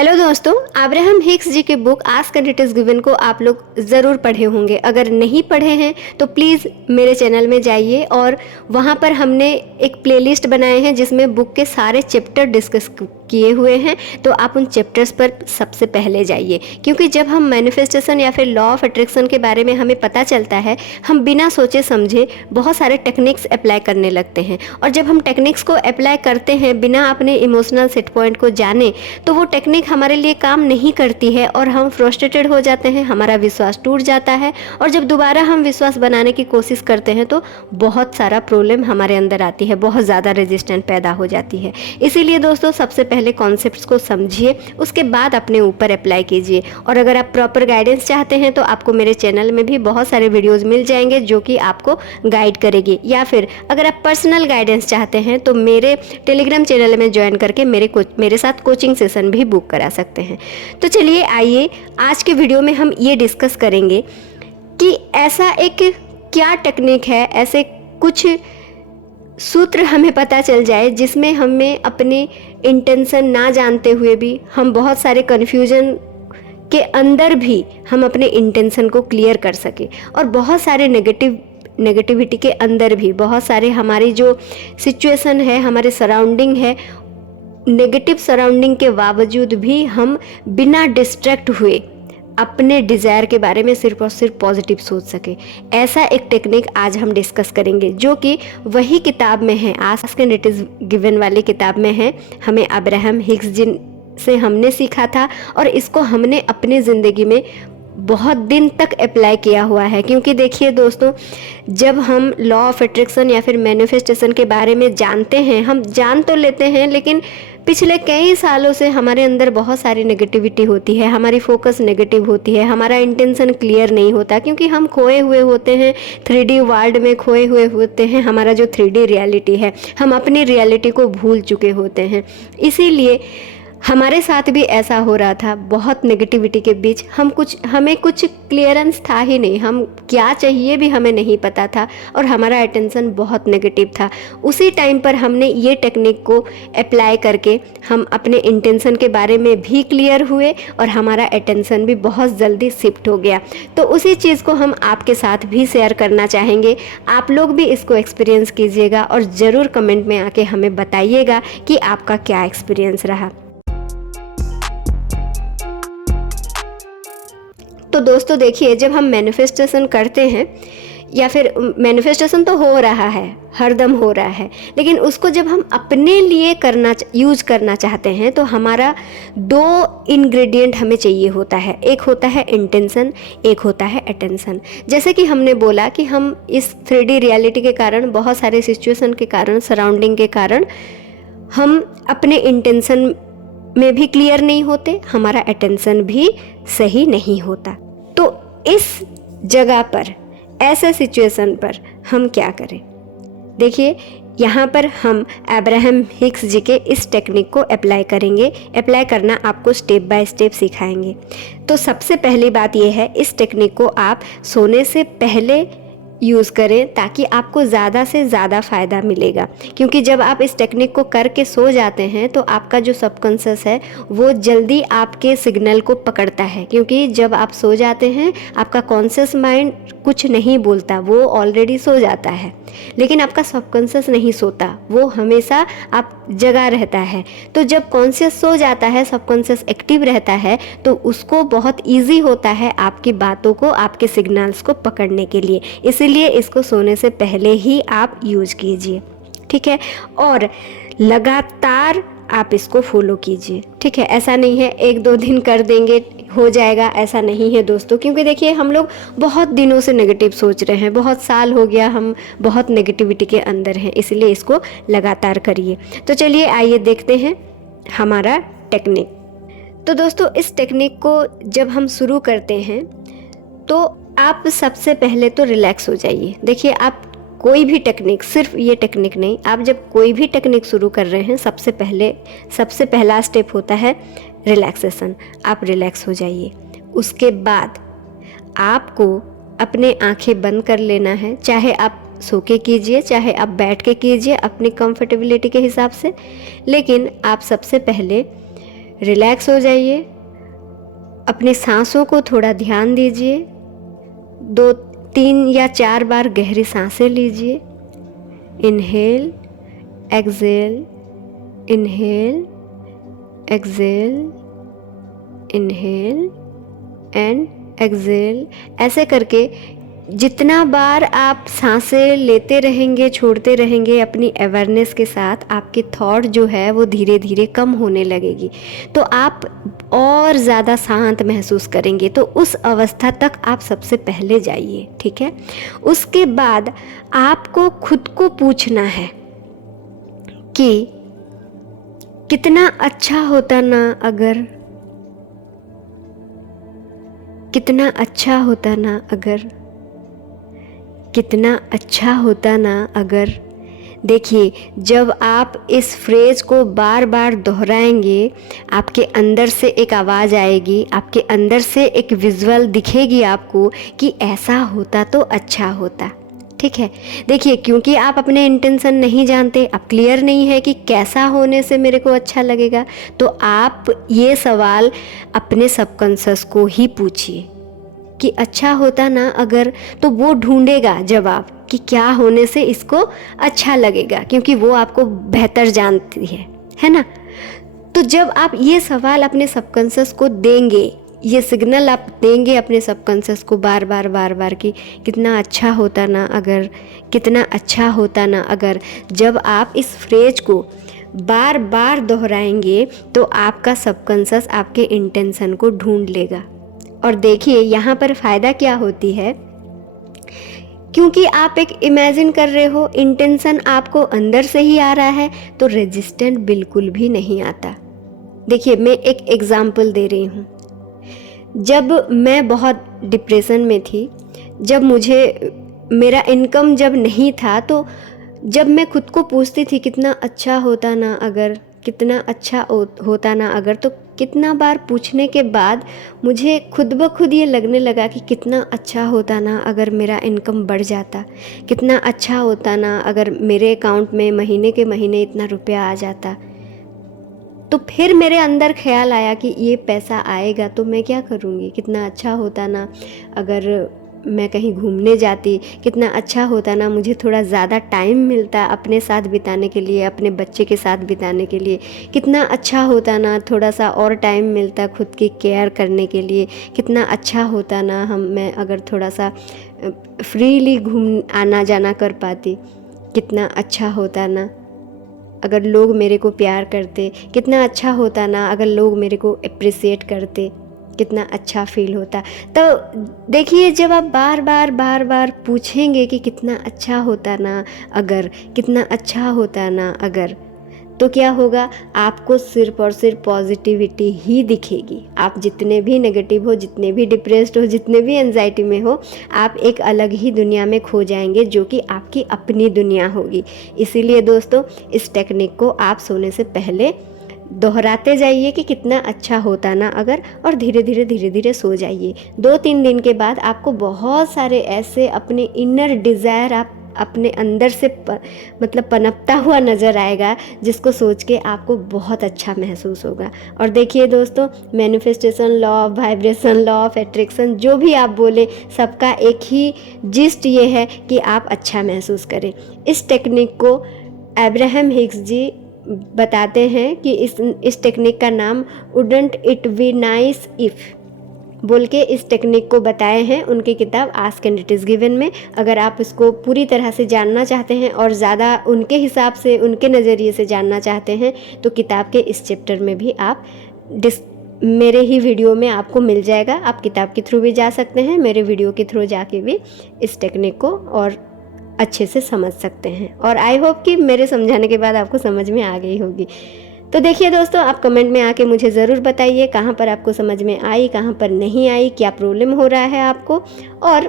Hello दोस्तों, Abraham Hicks जी की book ask and it is given को आप लोग ज़रूर पढ़े होंगे। अगर नहीं पढ़े हैं तो प्लीज़ मेरे चैनल में जाइए और वहाँ पर हमने एक प्लेलिस्ट बनाए हैं जिसमें बुक के सारे चैप्टर डिस्कस किए हुए हैं। तो आप उन चैप्टर्स पर सबसे पहले जाइए, क्योंकि जब हम मैनिफेस्टेशन या फिर लॉ ऑफ अट्रैक्शन के बारे में हमें पता चलता है, हम बिना सोचे समझे बहुत सारे टेक्निक्स अप्लाई करने लगते हैं। और जब हम टेक्निक्स को अप्लाई करते हैं बिना अपने इमोशनल सेट पॉइंट को जाने, तो वो टेक्निक हमारे लिए काम नहीं करती है और हम फ्रस्ट्रेटेड हो जाते हैं, हमारा विश्वास टूट जाता है। और जब दोबारा हम विश्वास बनाने की कोशिश करते हैं तो बहुत सारा प्रॉब्लम हमारे अंदर आती है, बहुत ज़्यादा रेजिस्टेंस पैदा हो जाती है। इसीलिए दोस्तों, सबसे पहले कॉन्सेप्ट्स को समझिए, उसके बाद अपने ऊपर अप्लाई कीजिए। और अगर आप प्रॉपर गाइडेंस चाहते हैं तो आपको मेरे चैनल में भी बहुत सारे वीडियोज़ मिल जाएंगे जो कि आपको गाइड करेगी। या फिर अगर आप पर्सनल गाइडेंस चाहते हैं तो मेरे टेलीग्राम चैनल में ज्वाइन करके मेरे साथ कोचिंग सेशन भी बुक करा सकते हैं। तो चलिए आइए, आज के वीडियो में हम ये डिस्कस करेंगे कि ऐसा एक क्या टेक्निक है, ऐसे कुछ सूत्र हमें पता चल जाए जिसमें हमें अपने इंटेंशन ना जानते हुए भी, हम बहुत सारे कन्फ्यूजन के अंदर भी हम अपने इंटेंशन को क्लियर कर सके। और बहुत सारे नेगेटिविटी के अंदर भी, बहुत सारे हमारी जो सिचुएशन है, हमारे सराउंडिंग है, नेगेटिव सराउंडिंग के बावजूद भी हम बिना डिस्ट्रैक्ट हुए अपने डिज़ायर के बारे में सिर्फ और सिर्फ पॉजिटिव सोच सके। ऐसा एक टेक्निक आज हम डिस्कस करेंगे जो कि वही किताब में है, ask and it is given वाली किताब में है। हमें अब्राहम हिक्स जी से हमने सीखा था और इसको हमने अपनी ज़िंदगी में बहुत दिन तक अप्लाई किया हुआ है। क्योंकि देखिए दोस्तों, जब हम लॉ ऑफ अट्रैक्शन या फिर मैनिफेस्टेशन के बारे में जानते हैं, हम जान तो लेते हैं, लेकिन पिछले कई सालों से हमारे अंदर बहुत सारी नेगेटिविटी होती है, हमारी फोकस नेगेटिव होती है, हमारा इंटेंशन क्लियर नहीं होता, क्योंकि हम खोए हुए होते हैं, 3D वर्ल्ड में खोए हुए होते हैं। हमारा जो 3D रियलिटी है, हम अपनी रियलिटी को भूल चुके होते हैं। इसीलिए हमारे साथ भी ऐसा हो रहा था। बहुत नेगेटिविटी के बीच हमें कुछ क्लियरेंस था ही नहीं, हम क्या चाहिए भी हमें नहीं पता था और हमारा अटेंशन बहुत नेगेटिव था। उसी टाइम पर हमने ये टेक्निक को अप्लाई करके हम अपने इंटेंशन के बारे में भी क्लियर हुए और हमारा अटेंशन भी बहुत जल्दी शिफ्ट हो गया। तो उसी चीज़ को हम आपके साथ भी शेयर करना चाहेंगे। आप लोग भी इसको एक्सपीरियंस कीजिएगा और ज़रूर कमेंट में आके हमें बताइएगा कि आपका क्या एक्सपीरियंस रहा। तो दोस्तों देखिए, जब हम मैनिफेस्टेशन करते हैं या फिर मैनिफेस्टेशन तो हो रहा है, हरदम हो रहा है, लेकिन उसको जब हम अपने लिए यूज़ करना चाहते हैं तो हमारा 2 इंग्रेडिएंट हमें चाहिए होता है। एक होता है इंटेंशन, एक होता है अटेंशन। जैसे कि हमने बोला कि हम इस 3D रियलिटी के कारण, बहुत सारे सिचुएशन के कारण, सराउंडिंग के कारण हम अपने इंटेंशन में भी क्लियर नहीं होते, हमारा अटेंशन भी सही नहीं होता। तो इस जगह पर, ऐसे सिचुएशन पर हम क्या करें? देखिए, यहाँ पर हम अब्राहम हिक्स जी के इस टेक्निक को अप्लाई करेंगे। अप्लाई करना आपको स्टेप बाय स्टेप सिखाएंगे। तो सबसे पहली बात यह है, इस टेक्निक को आप सोने से पहले यूज़ करें ताकि आपको ज़्यादा से ज़्यादा फ़ायदा मिलेगा। क्योंकि जब आप इस टेक्निक को करके सो जाते हैं तो आपका जो सबकॉन्शियस है वो जल्दी आपके सिग्नल को पकड़ता है। क्योंकि जब आप सो जाते हैं, आपका कॉन्शियस माइंड कुछ नहीं बोलता, वो ऑलरेडी सो जाता है, लेकिन आपका सबकॉन्शियस नहीं सोता, वो हमेशा आप जगा रहता है। तो जब कॉन्शियस सो जाता है, सबकॉन्शियस एक्टिव रहता है, तो उसको बहुत इजी होता है आपकी बातों को, आपके सिग्नल्स को पकड़ने के लिए। इसीलिए इसको सोने से पहले ही आप यूज कीजिए, ठीक है? और लगातार आप इसको फॉलो कीजिए, ठीक है? ऐसा नहीं है 1-2 दिन कर देंगे हो जाएगा, ऐसा नहीं है दोस्तों। क्योंकि देखिए, हम लोग बहुत दिनों से नेगेटिव सोच रहे हैं, बहुत साल हो गया हम बहुत नेगेटिविटी के अंदर हैं, इसलिए इसको लगातार करिए। तो चलिए आइए देखते हैं हमारा टेक्निक। तो दोस्तों, इस टेक्निक को जब हम शुरू करते हैं तो आप सबसे पहले तो रिलैक्स हो जाइए। देखिए, आप कोई भी टेक्निक, सिर्फ ये टेक्निक नहीं, आप जब कोई भी टेक्निक शुरू कर रहे हैं, सबसे पहला स्टेप होता है रिलैक्सेशन। आप रिलैक्स हो जाइए। उसके बाद आपको अपने आंखें बंद कर लेना है। चाहे आप सो के कीजिए, चाहे आप बैठ के कीजिए, अपनी कंफर्टेबिलिटी के हिसाब से। लेकिन आप सबसे पहले रिलैक्स हो जाइए, अपनी सांसों को थोड़ा ध्यान दीजिए, 2, 3 या 4 बार गहरी सांसें लीजिए। Inhale, exhale, inhale, exhale, inhale and exhale. ऐसे करके जितना बार आप सांसें लेते रहेंगे, छोड़ते रहेंगे, अपनी अवेयरनेस के साथ आपकी थॉट जो है वो धीरे धीरे कम होने लगेगी, तो आप और ज़्यादा शांत महसूस करेंगे। तो उस अवस्था तक आप सबसे पहले जाइए, ठीक है। उसके बाद आपको खुद को पूछना है कि कितना अच्छा होता ना अगर, कितना अच्छा होता ना अगर, कितना अच्छा होता ना अगर। देखिए, जब आप इस फ्रेज को बार बार दोहराएंगे, आपके अंदर से एक आवाज़ आएगी, आपके अंदर से एक विजुअल दिखेगी आपको कि ऐसा होता तो अच्छा होता, ठीक है। देखिए, क्योंकि आप अपने इंटेंशन नहीं जानते, आप क्लियर नहीं है कि कैसा होने से मेरे को अच्छा लगेगा, तो आप ये सवाल अपने सबकॉन्शियस को ही पूछिए कि अच्छा होता ना अगर, तो वो ढूंढेगा जवाब कि क्या होने से इसको अच्छा लगेगा, क्योंकि वो आपको बेहतर जानती है ना। तो जब आप ये सवाल अपने सबकॉन्शियस को देंगे, ये सिग्नल आप देंगे अपने सबकॉन्शियस को बार बार कि कितना अच्छा होता ना अगर, कितना अच्छा होता ना अगर। जब आप इस फ्रेज को बार बार दोहराएंगे तो आपका सबकॉन्शियस आपके इंटेंशन को ढूंढ लेगा। और देखिए, यहाँ पर फ़ायदा क्या होती है, क्योंकि आप एक इमेजिन कर रहे हो, इंटेंशन आपको अंदर से ही आ रहा है, तो रेजिस्टेंट बिल्कुल भी नहीं आता। देखिए, मैं एक एग्जाम्पल दे रही हूँ। जब मैं बहुत डिप्रेशन में थी, जब मुझे मेरा इनकम जब नहीं था, तो जब मैं खुद को पूछती थी कितना अच्छा होता ना अगर, कितना अच्छा होता ना अगर, तो कितना बार पूछने के बाद मुझे खुद ब खुद ये लगने लगा कि कितना अच्छा होता ना अगर मेरा इनकम बढ़ जाता, कितना अच्छा होता ना अगर मेरे अकाउंट में महीने के महीने इतना रुपया आ जाता। तो फिर मेरे अंदर ख्याल आया कि ये पैसा आएगा तो मैं क्या करूँगी, कितना अच्छा होता ना अगर मैं कहीं घूमने जाती, कितना अच्छा होता ना मुझे थोड़ा ज़्यादा टाइम मिलता अपने साथ बिताने के लिए, अपने बच्चे के साथ बिताने के लिए, कितना अच्छा होता ना थोड़ा सा और टाइम मिलता खुद की केयर करने के लिए, कितना अच्छा होता ना मैं अगर थोड़ा सा फ्रीली घूम आना जाना कर पाती, कितना अच्छा होता ना अगर लोग मेरे को प्यार करते, कितना अच्छा होता ना अगर लोग मेरे को अप्रिसिएट करते, कितना अच्छा फील होता। तो देखिए, जब आप बार बार पूछेंगे कि कितना अच्छा होता ना अगर, कितना अच्छा होता ना अगर, तो क्या होगा, आपको सिर्फ और सिर्फ पॉजिटिविटी ही दिखेगी। आप जितने भी नेगेटिव हो, जितने भी डिप्रेस्ड हो, जितने भी एंजाइटी में हो, आप एक अलग ही दुनिया में खो जाएंगे, जो कि आपकी अपनी दुनिया होगी। इसीलिए दोस्तों, इस टेक्निक को आप सोने से पहले दोहराते जाइए कि कितना अच्छा होता ना अगर, और धीरे धीरे सो जाइए। 2-3 दिन के बाद आपको बहुत सारे ऐसे अपने इनर डिज़ायर आप अपने अंदर से मतलब पनपता हुआ नज़र आएगा, जिसको सोच के आपको बहुत अच्छा महसूस होगा। और देखिए दोस्तों, manifestation law of vibration, law of attraction, जो भी आप बोले, सबका एक ही जिस्ट ये है कि आप अच्छा महसूस करें। इस टेक्निक को अब्राहम हिक्स जी बताते हैं कि इस टेक्निक का नाम wouldn't it be nice if बोल के इस टेक्निक को बताए हैं उनकी किताब ask and it is given में। अगर आप इसको पूरी तरह से जानना चाहते हैं और ज़्यादा उनके हिसाब से, उनके नज़रिए से जानना चाहते हैं, तो किताब के इस चैप्टर में भी आप मेरे ही वीडियो में आपको मिल जाएगा। आप किताब के थ्रू भी जा सकते हैं, मेरे वीडियो के थ्रू जाके भी इस टेक्निक को और अच्छे से समझ सकते हैं। और आई होप कि मेरे समझाने के बाद आपको समझ में आ गई होगी। तो देखिए दोस्तों, आप कमेंट में आके मुझे ज़रूर बताइए कहाँ पर आपको समझ में आई, कहाँ पर नहीं आई, क्या प्रॉब्लम हो रहा है आपको, और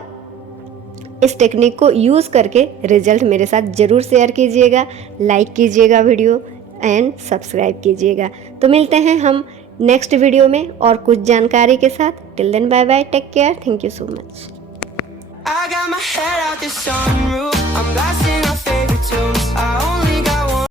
इस टेक्निक को यूज़ करके रिजल्ट मेरे साथ ज़रूर शेयर कीजिएगा, लाइक कीजिएगा वीडियो एंड सब्सक्राइब कीजिएगा। तो मिलते हैं हम नेक्स्ट वीडियो में और कुछ जानकारी के साथ। Till then bye bye, take care, thank you so much. I got my head out the sunroof, I'm blasting our favorite tunes.